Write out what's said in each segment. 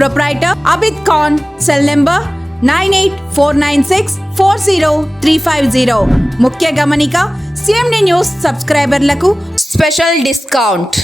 Proprietor Abid Khan cell number nine eight four nine six four zero three five zero ముఖ్య గమనిక CMD news సబ్స్క్రైబర్లకు special discount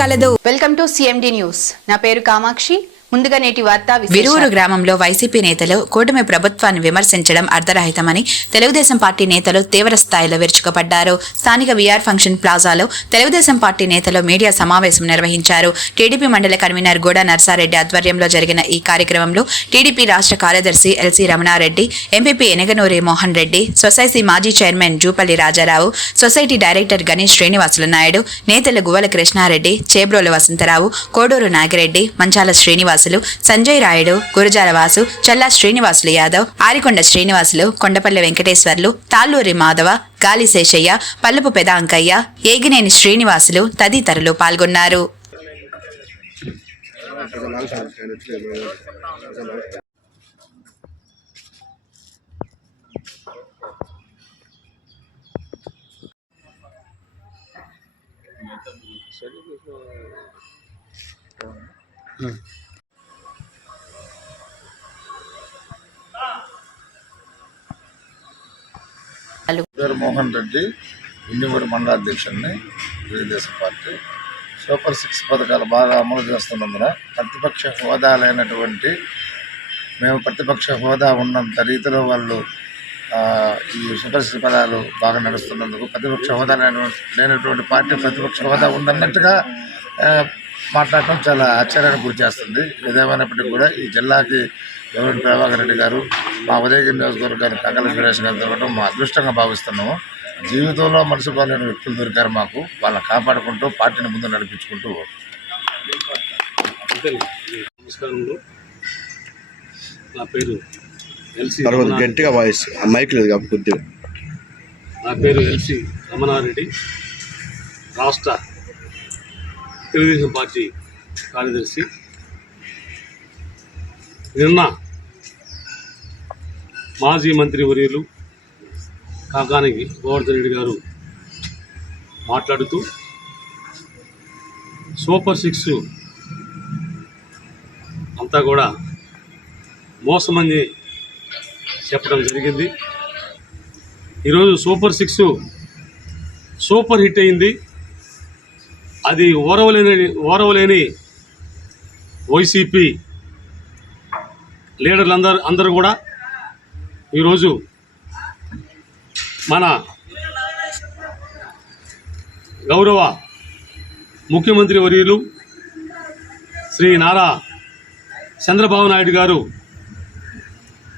కలదు. Welcome to CMD news నా పేరు కామాక్షి. ముందుగా నేటి వార్త విరువురు గ్రామంలో వైసీపీ నేతలు కూటమి ప్రభుత్వాన్ని విమర్శించడం అర్ధరహితమని తెలుగుదేశం పార్టీ నేతలు తీవ్ర స్థాయిలో విరుచుకుపడ్డారు. స్థానిక విఆర్ ఫంక్షన్ ప్లాజాలో తెలుగుదేశం పార్టీ నేతలు మీడియా సమావేశం నిర్వహించారు. టీడీపీ మండల కన్వీనర్ గూడ నర్సారెడ్డి ఆధ్వర్యంలో జరిగిన ఈ కార్యక్రమంలో టీడీపీ రాష్ట్ర కార్యదర్శి LC Ramanareddy MPP Enaganuri Mohan Reddy society మాజీ chairman Jupalli Rajarao society director Ganesh Srinivasulu Naidu నేతలు గువ్వల కృష్ణారెడ్డి చేబ్రోలు వసంతరావు కోడూరు నాగిరెడ్డి మంచాల శ్రీనివాస్ శ్రీనివాసులు సంజయ్ రాయుడు గురజాల వాసు చల్లా శ్రీనివాసులు యాదవ్ ఆరికొండ శ్రీనివాసులు కొండపల్లి వెంకటేశ్వర్లు తాళ్ళూరి మాధవ గాలి శేషయ్య పల్లపు పెదాంకయ్య ఏగినేని శ్రీనివాసులు తదితరులు పాల్గొన్నారు. పేరు మోహన్ రెడ్డి ఇండిమూరి మండలాధ్యక్షుడిని తెలుగుదేశం పార్టీ సూపర్ సిక్స్ పథకాలు బాగా అమలు చేస్తున్నందున ప్రతిపక్ష హోదా లేనటువంటి మేము ప్రతిపక్ష హోదా ఉన్నంత రీతిలో వాళ్ళు ఈ సూపర్ సిక్స్ పదాలు బాగా నడుస్తున్నందుకు ప్రతిపక్ష హోదా లేని- లేనటువంటి పార్టీ ప్రతిపక్ష హోదా ఉందన్నట్టుగా మాట్లాడటం చాలా ఆశ్చర్యానికి గురి చేస్తుంది. ఏదేమైనప్పటికీ కూడా ఈ జిల్లాకి గౌరవ ప్రభాకర్ రెడ్డి గారు మా ఉదయగిరి నియోజకవర్గానికి కంగల సురేష్ గారు దొరకడం మా అదృష్టంగా భావిస్తున్నాము. జీవితంలో మనుషుకోలేని వ్యక్తులు దొరికారు మాకు. వాళ్ళని కాపాడుకుంటూ పార్టీని ముందు నడిపించుకుంటూ. నమస్కారములు నా పేరు ఎల్సి గట్టిగా వాయిస్ ఆ మైక్ లేదు కాబట్టి కొద్దిగా. నా పేరు ఎల్సి రమణారెడ్డి. రాష్ట్ర తెలుగుదేశం పార్టీ కార్యదర్శి. నిన్న మాజీ మంత్రి వర్యులు కాకానికి గోవర్ధన్ రెడ్డి గారు మాట్లాడుతూ సూపర్ సిక్స్ అంతా కూడా మోసమని చెప్పడం జరిగింది. ఈరోజు సూపర్ సిక్స్ సూపర్ హిట్ అయింది. అది ఓరవలేని ఓరవలేని వైసీపీ లీడర్లు అందరు అందరూ కూడా ఈరోజు మన గౌరవ ముఖ్యమంత్రి వర్యులు శ్రీ నారా చంద్రబాబు నాయుడు గారు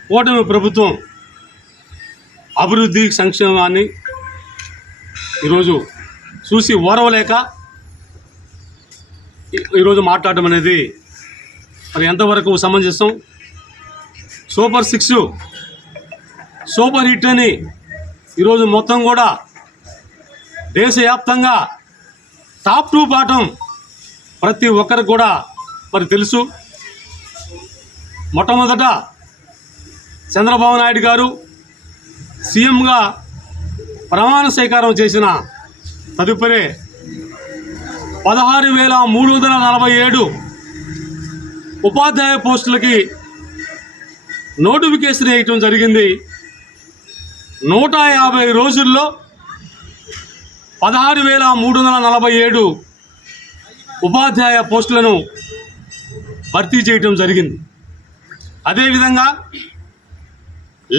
కూటమి ప్రభుత్వం అభివృద్ధి సంక్షేమాన్ని ఈరోజు చూసి ఓరవలేక ఈరోజు మాట్లాడడం అనేది మరి ఎంతవరకు సమంజసం? సూపర్ సిక్స్ సూపర్ హిట్ అని ఈరోజు మొత్తం కూడా దేశవ్యాప్తంగా టాప్ టు బాటం ప్రతి ఒక్కరికి కూడా మరి తెలుసు. మొట్టమొదట చంద్రబాబు నాయుడు గారు సీఎంగా ప్రమాణ స్వీకారం చేసిన తదుపరి పదహారు వేల మూడు వందల నలభై ఏడు ఉపాధ్యాయ పోస్టులకి నోటిఫికేషన్ వేయటం జరిగింది. నూట యాభై రోజుల్లో పదహారు వేల మూడు వందల నలభై ఏడు ఉపాధ్యాయ పోస్టులను భర్తీ చేయటం జరిగింది. అదేవిధంగా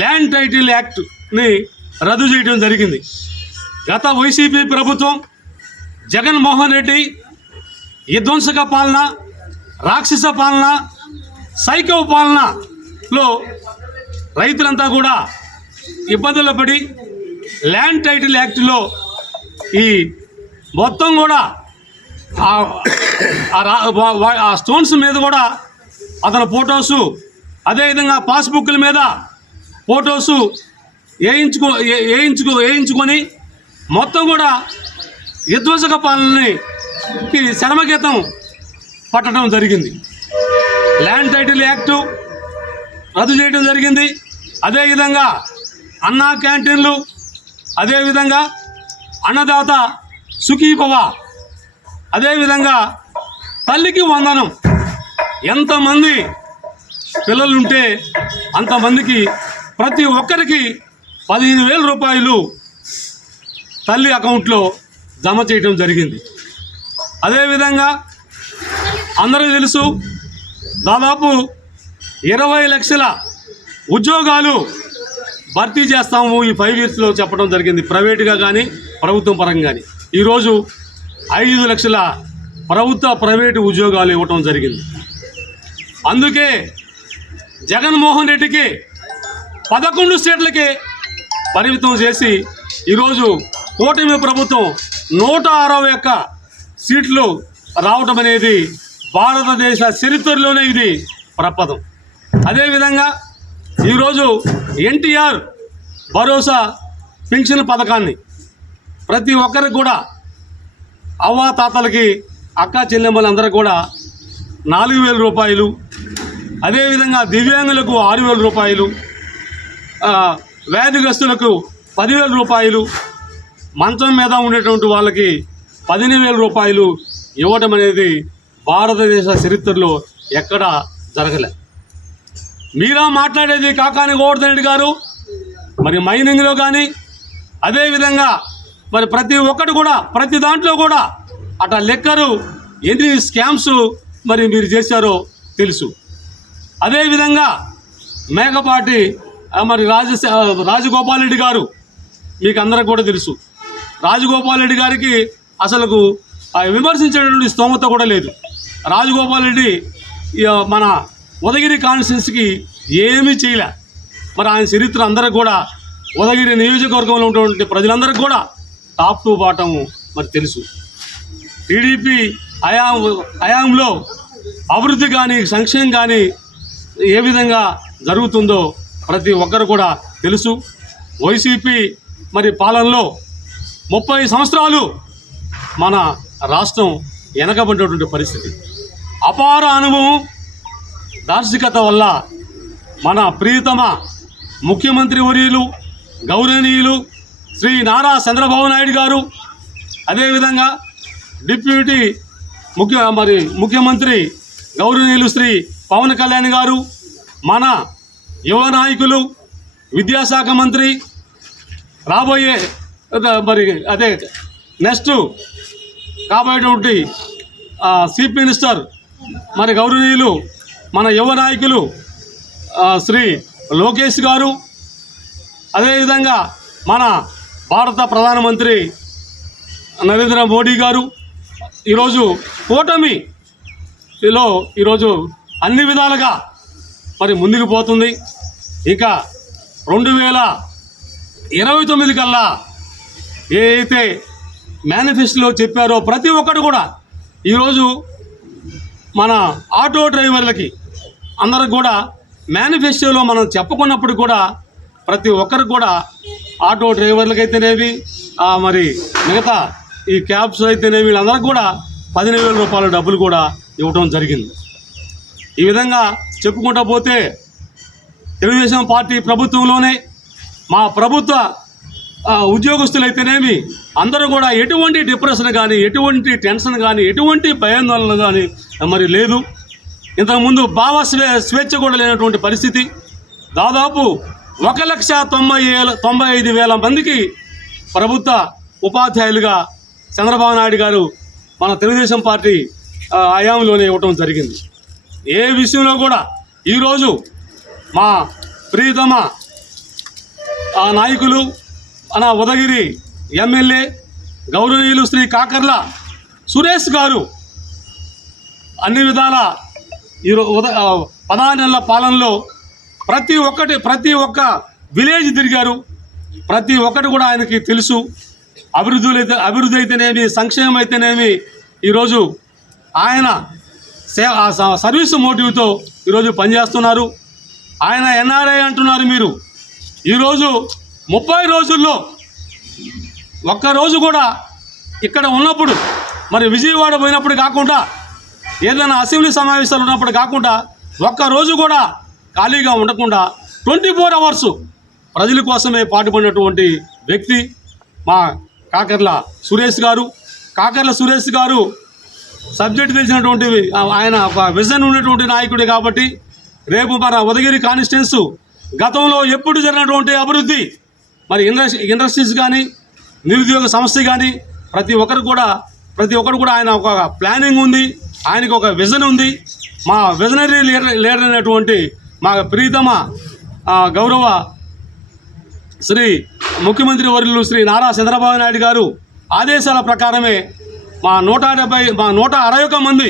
ల్యాండ్ టైటిల్ యాక్ట్ని రద్దు చేయడం జరిగింది. గత వైసీపీ ప్రభుత్వం జగన్మోహన్ రెడ్డి విధ్వంసక పాలన రాక్షస పాలన సైకో పాలనలో రైతులంతా కూడా ఇబ్బందులు పడి ల్యాండ్ టైటిల్ యాక్ట్లో ఈ మొత్తం కూడా ఆ- స్టోన్స్ మీద కూడా అతని ఫొటోసు అదేవిధంగా పాస్బుక్ల మీద ఫొటోసు వేయించుకో వేయించుకో వేయించుకొని మొత్తం కూడా విధ్వంసక పాలనని శరమగీతం పట్టడం జరిగింది. ల్యాండ్ టైటిల్ యాక్టు రద్దు చేయడం జరిగింది. అదేవిధంగా అన్నా క్యాంటీన్లు అదేవిధంగా అన్నదాత సుఖీభవ అదేవిధంగా తల్లికి వందనం. ఎంతమంది పిల్లలుంటే అంతమందికి ప్రతి ఒక్కరికి పదిహేను వేల రూపాయలు తల్లి అకౌంట్లో జమ చేయడం జరిగింది. అదేవిధంగా అందరికీ తెలుసు దాదాపు ఇరవై లక్షల ఉద్యోగాలు భర్తీ చేస్తాము ఈ ఫైవ్ ఇయర్స్లో చెప్పడం జరిగింది. ప్రైవేటుగా కానీ ప్రభుత్వం పరంగా కానీ ఈరోజు ఐదు లక్షల ప్రభుత్వ ప్రైవేటు ఉద్యోగాలు ఇవ్వటం జరిగింది. అందుకే జగన్మోహన్ రెడ్డికి పదకొండు స్టేట్లకి పరిమితం చేసి ఈరోజు కూటమి ప్రభుత్వం నూట అరవై ఒక్క సీట్లు రావటం అనేది భారతదేశ చరిత్రలోనే ఇది ప్రపదం. అదేవిధంగా ఈరోజు ఎన్టీఆర్ భరోసా పెన్షన్ పథకాన్ని ప్రతి ఒక్కరికి కూడా అవ్వా తాతలకి అక్క చెల్లెమ్మలందరూ కూడా నాలుగు వేల రూపాయలు అదేవిధంగా దివ్యాంగులకు ఆరు వేల రూపాయలు వ్యాధిగ్రస్తులకు పదివేల రూపాయలు మంచం మీద ఉండేటువంటి వాళ్ళకి పదిహేను వేల రూపాయలు ఇవ్వటం అనేది భారతదేశ చరిత్రలో ఎక్కడా జరగలేదు. మీరా మాట్లాడేది కాకాని గోవర్ధన్ రెడ్డి గారు మరి మైనింగ్లో కానీ అదేవిధంగా మరి ప్రతి ఒక్కటి కూడా ప్రతి దాంట్లో కూడా అట్లా లెక్కరు ఎన్ని స్కామ్స్ మరి మీరు చేశారో తెలుసు. అదేవిధంగా మేకపాటి మరి రాజ రాజగోపాల్ రెడ్డి గారు మీకు అందరికి కూడా తెలుసు. రాజగోపాల్ రెడ్డి గారికి అసలుకు ఆ, విమర్శించేటటువంటి స్తోమత కూడా లేదు. రాజగోపాల్ రెడ్డి మన ఉదగిరి కాన్స్టిట్యున్సీకి ఏమీ చేయలే. మరి ఆయన చరిత్ర అందరికి కూడా ఉదగిరి నియోజకవర్గంలో ఉన్నటువంటి ప్రజలందరికీ కూడా టాప్ టు బాటం మరి తెలుసు. టీడీపీ హయాం హయాంలో అభివృద్ధి కానీ సంక్షేమం కానీ ఏ విధంగా జరుగుతుందో ప్రతి ఒక్కరు కూడా తెలుసు. వైసీపీ మరి పాలనలో ముప్పై సంవత్సరాలు మన రాష్ట్రం వెనకబడినటువంటి పరిస్థితి. అపార అనుభవం దార్శికత వల్ల మన ప్రియతమ ముఖ్యమంత్రి వర్యులు గౌరవనీయులు శ్రీ నారా చంద్రబాబు నాయుడు గారు అదేవిధంగా డిప్యూటీ ముఖ్య మరి ముఖ్యమంత్రి గౌరవనీయులు శ్రీ పవన్ కళ్యాణ్ గారు మన యువ నాయకులు విద్యాశాఖ మంత్రి రాబోయే మరి అదే నెక్స్ట్ కాబోయేటువంటి చీఫ్ మినిస్టర్ మరి గౌరవనీయులు మన యువ నాయకులు శ్రీ లోకేష్ గారు అదేవిధంగా మన భారత ప్రధానమంత్రి నరేంద్ర మోడీ గారు ఈరోజు కూటమిలో ఈరోజు అన్ని విధాలుగా మరి ముందుకు పోతుంది. ఇంకా రెండు వేల ఇరవై తొమ్మిది కల్లా ఏదైతే మేనిఫెస్టోలో చెప్పారో ప్రతి ఒక్కరు కూడా ఈరోజు మన ఆటో డ్రైవర్లకి అందరికి కూడా మేనిఫెస్టోలో మనం చెప్పుకున్నప్పుడు కూడా ప్రతి ఒక్కరు కూడా ఆటో డ్రైవర్లకి అయితేనేవి మరి మిగతా ఈ క్యాబ్స్ అయితేనేవి వీళ్ళందరికీ కూడా పదిహేను వేల రూపాయల డబ్బులు కూడా ఇవ్వడం జరిగింది. ఈ విధంగా చెప్పుకుంటా పోతే తెలుగుదేశం పార్టీ ప్రభుత్వంలోనే మా ప్రభుత్వ ఉద్యోగస్తులైతేనేమి అందరూ కూడా ఎటువంటి డిప్రెషన్ కానీ ఎటువంటి టెన్షన్ కానీ ఎటువంటి భయాందోళన కానీ మరి లేదు. ఇంతకుముందు భావ స్వే స్వేచ్ఛ కూడా లేనటువంటి పరిస్థితి. దాదాపు ఒక లక్ష తొంభై ఏళ్ళ తొంభై ఐదు వేల మందికి ప్రభుత్వ ఉపాధ్యాయులుగా చంద్రబాబు నాయుడు గారు మన తెలుగుదేశం పార్టీ ఆ, హయాంలోనే ఇవ్వటం జరిగింది. ఏ విషయంలో కూడా ఈరోజు మా ప్రియతమ ఆ నాయకులు మన ఉదగిరి ఎమ్మెల్యే గౌరవనీయులు శ్రీ కాకర్ల సురేష్ గారు అన్ని విధాల ఈ ఉద పదహారు నెలల పాలనలో ప్రతి ఒక్కటి ప్రతి ఒక్క విలేజ్ తిరిగారు. ప్రతి ఒక్కటి కూడా ఆయనకి తెలుసు. అభివృద్ధులు అయితే అభివృద్ధి అయితేనేమి సంక్షేమం అయితేనేమి ఈరోజు ఆయన సే స- సర్వీస్ మోటివ్తో ఈరోజు పనిచేస్తున్నారు. ఆయన ఎన్ఆర్ఐ అంటున్నారు మీరు. ఈరోజు ముప్పై రోజుల్లో ఒక్కరోజు కూడా ఇక్కడ ఉన్నప్పుడు మరి విజయవాడ పోయినప్పుడు కాకుండా ఏదైనా అసెంబ్లీ సమావేశాలు ఉన్నప్పుడు కాకుండా ఒక్కరోజు కూడా ఖాళీగా ఉండకుండా ట్వంటీ ఫోర్ అవర్స్ ప్రజల కోసమే పాటుపడినటువంటి వ్యక్తి మా కాకర్ల సురేష్ గారు. కాకర్ల సురేష్ గారు సబ్జెక్ట్ తెలిసినటువంటి ఆయన ఒక విజన్ ఉన్నటువంటి నాయకుడే కాబట్టి రేపు మన ఉదగిరి కాన్స్టిట్యున్సీ గతంలో ఎప్పుడు జరిగినటువంటి అభివృద్ధి మరి ఇండస్ట్రీ ఇండస్ట్రీస్ కానీ నిరుద్యోగ సమస్య కానీ ప్రతి ఒక్కరు కూడా ప్రతి ఒక్కరు కూడా ఆయన ఒక ప్లానింగ్ ఉంది. ఆయనకు ఒక విజన్ ఉంది. మా విజనరీ లీడర్ లీడర్ అయినటువంటి మా ప్రీతమ గౌరవ శ్రీ ముఖ్యమంత్రి వర్యులు శ్రీ నారా చంద్రబాబు నాయుడు గారు ఆదేశాల ప్రకారమే మా నూట డెబ్బై మా నూట అరవై ఒక్క మంది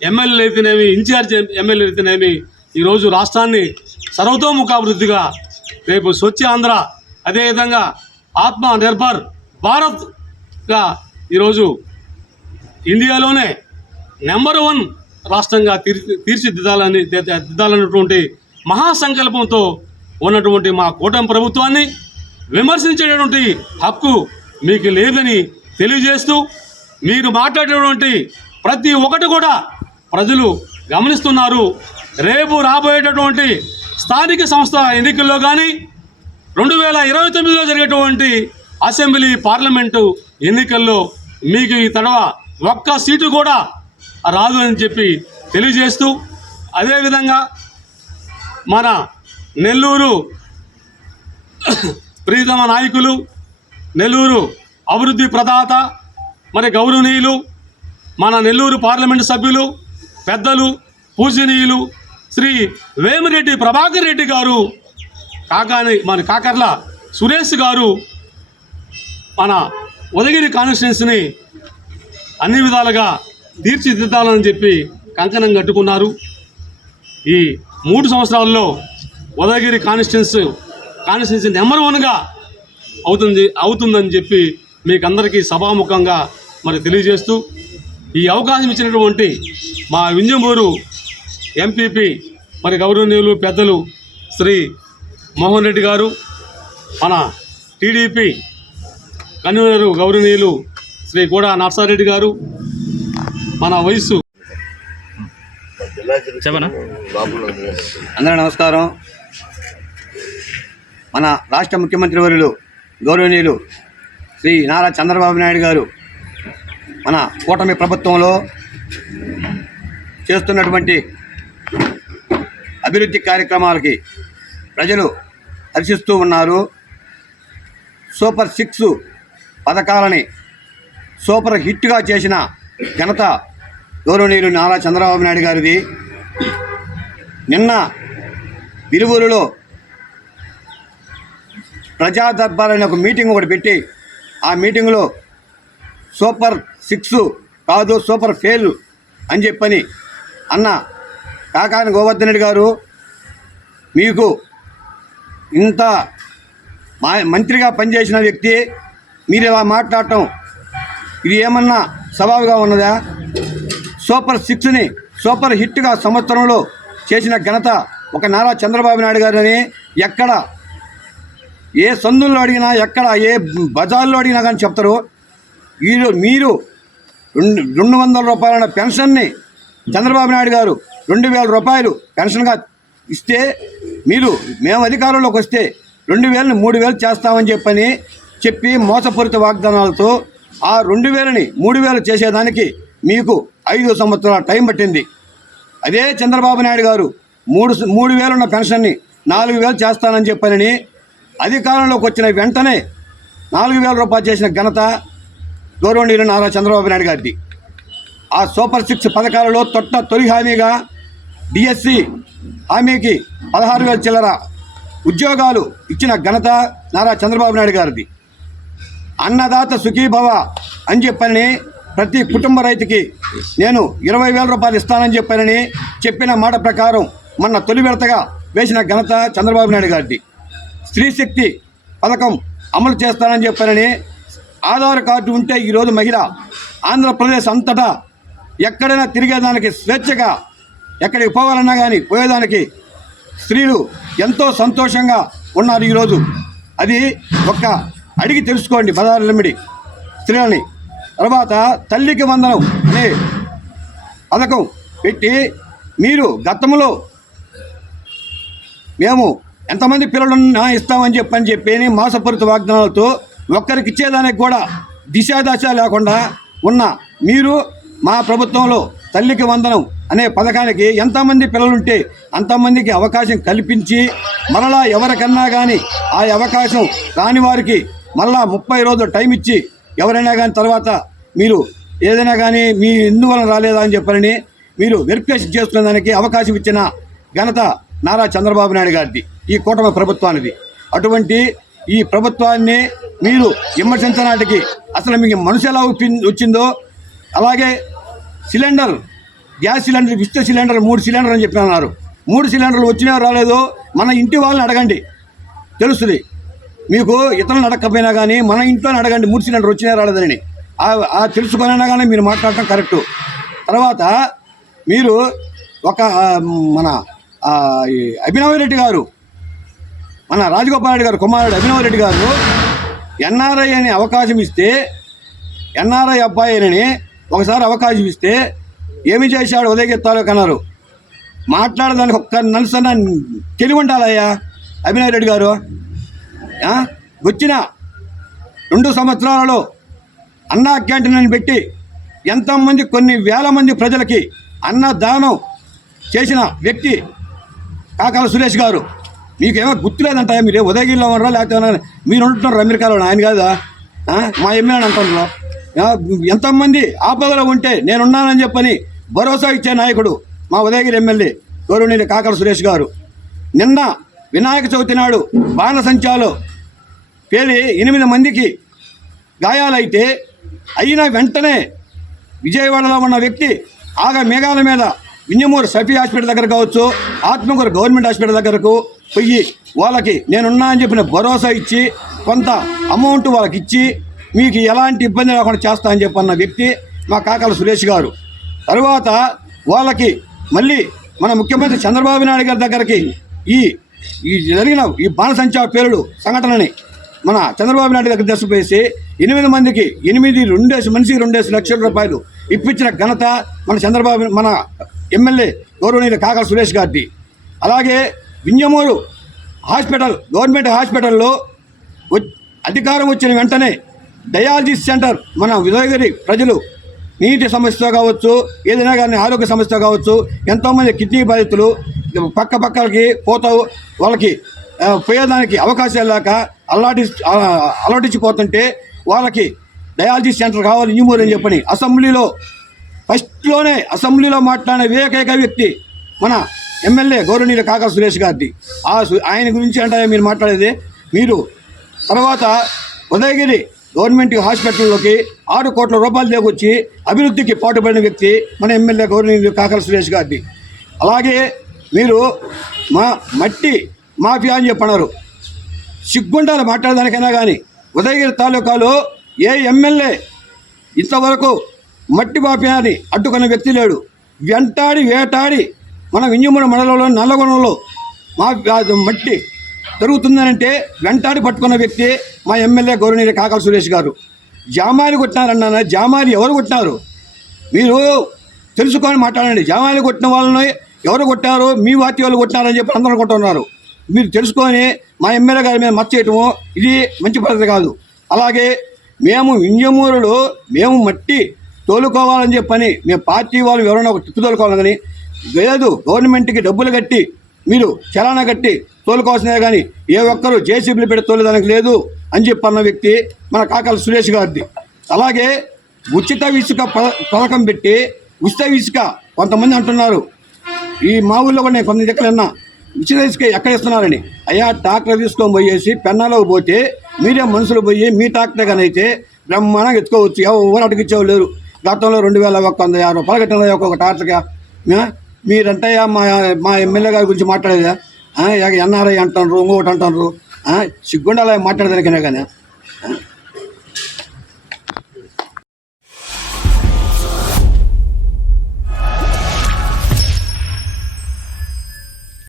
ఎమ్మెల్యేలు అయితేనేమి ఇన్ఛార్జ్ ఎమ్మెల్యేలు అయితేనేమి ఈరోజు రాష్ట్రాన్ని సర్వతోముఖాభివృద్ధిగా రేపు స్వచ్ఛ ఆంధ్ర అదేవిధంగా ఆత్మ నిర్భర్ భారత్గా ఈరోజు ఇండియాలోనే నెంబర్ వన్ రాష్ట్రంగా తీర్చి తీర్చిదిద్దాలని దిద్దాలన్నటువంటి మహాసంకల్పంతో ఉన్నటువంటి మా కూటమి ప్రభుత్వాన్ని విమర్శించేటటువంటి హక్కు మీకు లేదని తెలియజేస్తూ మీరు మాట్లాడేటువంటి ప్రతి ఒక్కటి కూడా ప్రజలు గమనిస్తున్నారు. రేపు రాబోయేటటువంటి స్థానిక సంస్థ ఎన్నికల్లో కానీ రెండు వేల ఇరవై తొమ్మిదిలో జరిగేటువంటి అసెంబ్లీ పార్లమెంటు ఎన్నికల్లో మీకు ఈ తడవ ఒక్క సీటు కూడా రాదు అని చెప్పి తెలియజేస్తూ అదేవిధంగా మన నెల్లూరు ప్రీతమ నాయకులు నెల్లూరు అభివృద్ధి ప్రదాత మరి గౌరవనీయులు మన నెల్లూరు పార్లమెంటు సభ్యులు పెద్దలు పూజనీయులు శ్రీ వేమిరెడ్డి ప్రభాకర్ రెడ్డి గారు కాకాని మన కాకర్ల సురేష్ గారు మన ఉదగిరి కాన్స్టిట్యున్సీని అన్ని విధాలుగా తీర్చిదిద్దాలని చెప్పి కంకణం కట్టుకున్నారు. ఈ మూడు సంవత్సరాల్లో ఉదయగిరి కాన్స్టిట్యున్సీ కాన్స్టిట్యున్సీ నెంబర్ వన్గా అవుతుంది అవుతుందని చెప్పి మీకు అందరికీ సభాముఖంగా మరి తెలియజేస్తూ ఈ అవకాశం ఇచ్చినటువంటి మా వింజమూరు ఎంపీపీ మరి గౌరవనీయులు పెద్దలు శ్రీ మోహన్ రెడ్డి గారు మన టీడీపీ కన్వీనరు గౌరవనీయులు శ్రీ కూడా నర్సారెడ్డి గారు మన వయస్సు అందరూ నమస్కారం. మన రాష్ట్ర ముఖ్యమంత్రి వర్యులు గౌరవనీయులు శ్రీ నారా చంద్రబాబు నాయుడు గారు మన కూటమి ప్రభుత్వంలో చేస్తున్నటువంటి అభివృద్ధి కార్యక్రమాలకి ప్రజలు హర్షిస్తూ ఉన్నారు. సూపర్ సిక్స్ పథకాలని సూపర్ హిట్గా చేసిన ఘనత గౌరవనీయులు నారా చంద్రబాబు నాయుడు గారిది. నిన్న విరువురులో ప్రజా దర్బార్ అనే ఒక మీటింగ్ ఒకటి పెట్టి ఆ మీటింగ్లో సూపర్ సిక్స్ కాదు సూపర్ ఫెయిల్ అని చెప్పని అన్న కాకాని గోవర్ధన్ రెడ్డి గారు మీకు ఇంత మా మంత్రిగా పనిచేసిన వ్యక్తి మీరు ఇలా మాట్లాడటం ఇది ఏమన్నా సవాలుగా ఉన్నదా? సూపర్ సిక్స్ని సూపర్ హిట్గా సంవత్సరంలో చేసిన ఘనత ఒక నారా చంద్రబాబు నాయుడు గారని ఎక్కడ ఏ సందుల్లో అడిగినా ఎక్కడ ఏ బజార్లో అడిగినా కానీ చెప్తారు. మీరు మీరు రెండు రెండు వందల రూపాయల పెన్షన్ని చంద్రబాబు నాయుడు గారు రెండు వేల రూపాయలు పెన్షన్గా ఇస్తే మీరు మేము అధికారంలోకి వస్తే రెండు వేలని మూడు వేలు చేస్తామని చెప్పని చెప్పి మోసపూరిత వాగ్దానాలతో ఆ రెండు వేలని మూడు వేలు చేసేదానికి మీకు ఐదు సంవత్సరాల టైం పట్టింది. అదే చంద్రబాబు నాయుడు గారు మూడు మూడు వేలున్న పెన్షన్ని నాలుగు వేలు చేస్తానని చెప్పానని అధికారంలోకి వచ్చిన వెంటనే నాలుగు వేల రూపాయలు చేసిన ఘనత గౌరవనీయులు నారా చంద్రబాబు నాయుడు గారిది. ఆ సూపర్ సిక్స్ పథకాలలో తొట్ట తొలి హామీగా డిఎస్సి హామీకి పదహారు వేల చిల్లర ఉద్యోగాలు ఇచ్చిన ఘనత నారా చంద్రబాబు నాయుడు గారిది. అన్నదాత సుఖీభవ అని చెప్పని ప్రతి కుటుంబ రైతుకి నేను ఇరవై వేల రూపాయలు ఇస్తానని చెప్పానని చెప్పిన మాట ప్రకారం మొన్న తొలి విడతగా వేసిన ఘనత చంద్రబాబు నాయుడు గారిది. స్త్రీ శక్తి పథకం అమలు చేస్తానని చెప్పానని ఆధార్ కార్డు ఉంటే ఈరోజు మహిళ ఆంధ్రప్రదేశ్ అంతటా ఎక్కడైనా తిరిగేదానికి స్వేచ్ఛగా ఎక్కడికి పోవాలన్నా కానీ పోయేదానికి స్త్రీలు ఎంతో సంతోషంగా ఉన్నారు ఈరోజు అది ఒక అడిగి తెలుసుకోండి బజారు లమ్మిడి స్త్రీలని తర్వాత తల్లికి వందనం అనే పథకం పెట్టి మీరు గతంలో మేము ఎంతమంది పిల్లలున్నా ఇస్తామని చెప్పని చెప్పి మాసపూరిత వాగ్దానాలతో ఒక్కరికి ఇచ్చేదానికి కూడా దిశాదశ లేకుండా ఉన్న మీరు మా ప్రభుత్వంలో తల్లికి వందనం అనే పథకానికి ఎంతమంది పిల్లలుంటే అంతమందికి అవకాశం కల్పించి మరలా ఎవరికన్నా కానీ ఆ అవకాశం రాని వారికి మళ్ళా ముప్పై రోజులు టైం ఇచ్చి ఎవరైనా కానీ తర్వాత మీరు ఏదైనా కానీ మీ ఎందువలన రాలేదా అని చెప్పారని మీరు వెరిఫికేషన్ చేసుకునే దానికి అవకాశం ఇచ్చిన ఘనత నారా చంద్రబాబు నాయుడు గారిది ఈ కూటమి ప్రభుత్వానికి అటువంటి ఈ ప్రభుత్వాన్ని మీరు విమర్శించనాటికి అసలు మీకు మనసు ఎలా వచ్చిందో అలాగే సిలిండర్ గ్యాస్ సిలిండర్ ఇష్ట సిలిండర్ మూడు సిలిండర్ అని చెప్పినారు మూడు సిలిండర్లు వచ్చినా రాలేదో మన ఇంటి వాళ్ళని అడగండి. తెలుస్తుంది. మీకు ఇతరులను అడగకపోయినా కానీ మన ఇంట్లోనే అడగండి మూర్చి నన్ను వచ్చినా రాలేదని. ఆ- ఆ తెలుసుకొనైనా కానీ మీరు మాట్లాడటం కరెక్టు. తర్వాత మీరు ఒక మన ఆ, ఈ రెడ్డి గారు మన రాజగోపాల్ రెడ్డి గారు కుమారుడు అభినవ రెడ్డి గారు ఎన్ఆర్ఐ అని అవకాశం ఇస్తే ఎన్ఆర్ఐ అబ్బాయి అని ఒకసారి అవకాశం ఇస్తే ఏమి చేశాడు ఉదయగిరి కన్నారు అన్నారు. మాట్లాడడానికి ఒక్క నలుసన్న తెలివి ఉండాలయ్యా అభినవ్ రెడ్డి గారు. వచ్చిన రెండు సంవత్సరాలలో అన్నా క్యాంటీన్ అని పెట్టి ఎంతమంది కొన్ని వేల మంది ప్రజలకి అన్నదానం చేసిన వ్యక్తి కాకాల సురేష్ గారు. మీకేమో గుర్తులేదంట మీరు ఉదయగిరిలో ఉన్నారా లేకపోతే మీరు ఉంటున్నారు అమెరికాలో? ఆయన కాదా? మా ఎమ్మెల్యే అంటున్నారు ఎంతమంది ఆపదలో ఉంటే నేనున్నానని చెప్పని భరోసా ఇచ్చే నాయకుడు మా ఉదయగిరి ఎమ్మెల్యే గౌరవనీయులు కాకల సురేష్ గారు. నిన్న వినాయక చవితి నాడు బాణసంచాలో పేలి ఎనిమిది మందికి గాయాలైతే అయిన వెంటనే విజయవాడలో ఉన్న వ్యక్తి ఆగ మేఘాల మీద వింజమూరు సఫీ హాస్పిటల్ దగ్గర కావచ్చు ఆత్మకూరు గవర్నమెంట్ హాస్పిటల్ దగ్గరకు పోయి వాళ్ళకి నేనున్నా అని చెప్పిన భరోసా ఇచ్చి కొంత అమౌంట్ వాళ్ళకి ఇచ్చి మీకు ఎలాంటి ఇబ్బంది లేకుండా చేస్తా అని చెప్పన్న వ్యక్తి మా కాకల సురేష్ గారు. తర్వాత వాళ్ళకి మళ్ళీ మన ముఖ్యమంత్రి చంద్రబాబు నాయుడు గారి దగ్గరికి ఈ ఈ జరిగిన ఈ బాణసంచా పేరుడు సంఘటనని మన చంద్రబాబు నాయుడు దగ్గర దశపేసి ఎనిమిది మందికి ఎనిమిది రెండేసి మనిషికి రెండేసి లక్షల రూపాయలు ఇప్పించిన ఘనత మన చంద్రబాబు మన ఎమ్మెల్యే గౌరవనీయులు కాకల సురేష్ గారిది. అలాగే వింజమూరు హాస్పిటల్ గవర్నమెంట్ హాస్పిటల్లో అధికారం వచ్చిన వెంటనే డయాలసిస్ సెంటర్ మన ఉదయగిరి ప్రజలు నీటి సమస్యతో కావచ్చు ఏదైనా కానీ ఆరోగ్య సమస్య కావచ్చు ఎంతోమంది కిడ్నీ బాధితులు పక్క పక్కలకి పోతావు వాళ్ళకి పోయేదానికి అవకాశాలు లేక అల్లాటి ఆ, అలవాటించిపోతుంటే వాళ్ళకి డయాలసిస్ సెంటర్ కావాలి ఇంజమూరు అని చెప్పని అసెంబ్లీలో ఫస్ట్లోనే అసెంబ్లీలో మాట్లాడిన ఏకైక వ్యక్తి మన ఎమ్మెల్యే గౌరవనీయులు కాకా సురేష్ గారిది. ఆ సు- ఆయన గురించి అంటే మీరు మాట్లాడేది. మీరు తర్వాత ఉదయగిరి గవర్నమెంట్ హాస్పిటల్లోకి ఆరు కోట్ల రూపాయలు దిగొచ్చి అభివృద్ధికి పాటుపడిన వ్యక్తి మన ఎమ్మెల్యే గవర్నమెంట్ కాకల సురేష్ గారిది. అలాగే మీరు మా మట్టి మాఫియా అని చెప్పన్నారు సిగ్గుండాలి మాట్లాడడానికైనా కానీ ఉదయగిరి తాలూకాలో ఏ ఎమ్మెల్యే ఇంతవరకు మట్టి మాఫియాని అడ్డుకున్న వ్యక్తి లేడు. వెంటాడి వేటాడి మన వింజమూడ మండలంలో నల్లగొండలో మా మట్టి జరుగుతుందనంటే వెంటాడి పట్టుకున్న వ్యక్తి మా ఎమ్మెల్యే గౌరవనీయ కాకల సురేష్ గారు. జామాయిలు కొట్టినారన్నా జామారి ఎవరు కొట్టినారు? మీరు తెలుసుకొని మాట్లాడండి. జామాయిలు కొట్టిన వాళ్ళని ఎవరు కొట్టారు? మీ వాటి వాళ్ళు కొట్టినారని చెప్పి అందరూ కొట్టున్నారు మీరు తెలుసుకొని మా ఎమ్మెల్యే గారి మీద మచ్చ చేయటము ఇది మంచి పద్ధతి కాదు. అలాగే మేము వింజమూరులో మేము మట్టి తోలుకోవాలని చెప్పని మేము పార్టీ వాళ్ళు ఎవరైనా ఒక తిప్పు తోలుకోవాలని లేదు. గవర్నమెంట్కి డబ్బులు కట్టి మీరు చలానా కట్టి తోలుకోవాల్సినదే కానీ ఏ ఒక్కరు జేసీబీలు పెట్టి తోలేదానికి లేదు అని చెప్పన్న వ్యక్తి మన కాకల సురేష్ గారిది. అలాగే ఉచిత ఇసుక పథకం పెట్టి ఉచిత ఇసుక కొంతమంది అంటున్నారు. ఈ మా ఊళ్ళో కూడా నేను కొన్ని దగ్గర విన్నా ఉచిత ఇసుక ఎక్కడ ఇస్తున్నారని. అయ్యా ట్రాక్టర్ తీసుకొని పోయేసి పెన్నాలోకి పోతే మీరే మనుషులు పోయి మీ ట్రాక్టర్ కానీ అయితే బ్రహ్మాండంగా ఎత్తుకోవచ్చు. ఎవరు అటుకిచ్చేవాళ్ళు లేరు. గతంలో రెండు వేల ఒక వంద యాభై రూపాయలు కట్టిన ఒక్కొక్క ట్రాక్టర్గా. మీరంటయ్యా మా మా ఎమ్మెల్యే గారి గురించి మాట్లాడేదా? ఎన్ఆర్ఐ అంటున్నారు ఇంకొకటి అంటున్నారు. సిగ్గుండాలి మాట్లాడదానికైనా కానీ?